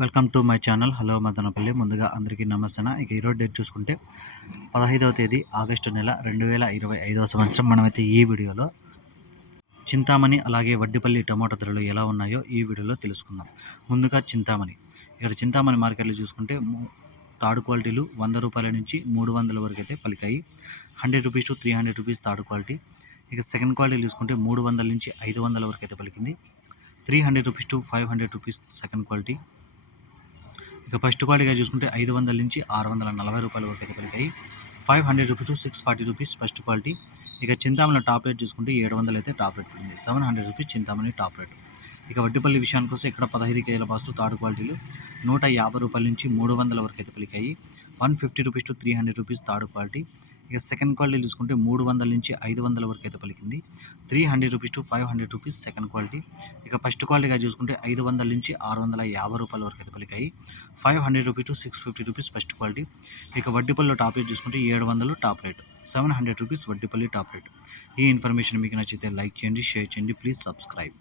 Welcome to my channel. Hello Madanapalle. ముందుగా అందరికీ నమస్తే ఇక ఈరోజు డేట్ చూసుకుంటే పదహైదవ తేదీ ఆగస్టు నెల రెండు వేల ఇరవై ఐదవ సంవత్సరం. మనమైతే ఈ వీడియోలో చింతామణి అలాగే వడ్డిపల్లి టమాటో ధరలు ఎలా ఉన్నాయో ఈ వీడియోలో తెలుసుకుందాం. ముందుగా చింతామణి. ఇక్కడ చింతామణి మార్కెట్లో చూసుకుంటే తాడు క్వాలిటీలు వంద రూపాయల నుంచి మూడు వందల వరకు అయితే పలికాయి. Hundred rupees to three hundred rupees తాడు క్వాలిటీ. ఇక సెకండ్ క్వాలిటీ చూసుకుంటే మూడు వందల నుంచి ఐదు వందల వరకు అయితే పలికింది. Three hundred rupees to five hundred rupees second quality. ఇక ఫస్ట్ క్వాలిటీగా చూసుకుంటే ఐదు వందల నుంచి ఆరు వందల నలభై రూపాయల వరకు అయితే పలికాయి five hundred rupees to six forty rupees first quality. ఇక చింతామణి టాప్ రేట్ చూసుకుంటే ఏడు వందలు అయితే టాప్ రేట్ ఉంది. Seven hundred rupees Chintamani top rate. ఇక వడ్డిపల్లి విషయానికి వస్తే ఇక్కడ పదహైదు కేజీల బాసు థర్డ్ క్వాలిటీలు నూట యాభై రూపాయల నుంచి మూడు వందల వరకు అయితే పలికాయి one fifty rupees to three hundred rupees third quality. ఇక సెకండ్ క్వాలిటీ చూసుకుంటే మూడు వందల నుంచి ఐదు వందల వరకు అయితే పలికింది. Three hundred rupees to five hundred rupees second quality. ఇక ఫస్ట్ క్వాలిటీగా చూసుకుంటే ఐదు వందల నుంచి ఆరు వందల యాభై రూపాయల వరకు అయితే పలికాయి. Five hundred rupees to six fifty rupees first quality. ఇక వడ్డీపల్లిలో టాప్ రేట్ చూసుకుంటే ఏడు వందలు top rate. Seven hundred rupees Vaddipalli top rate. ఈ ఇన్ఫర్మేషన్ మీకు నచ్చితే లైక్ చేయండి షేర్ చేయండి ప్లీజ్ సబ్స్క్రైబ్.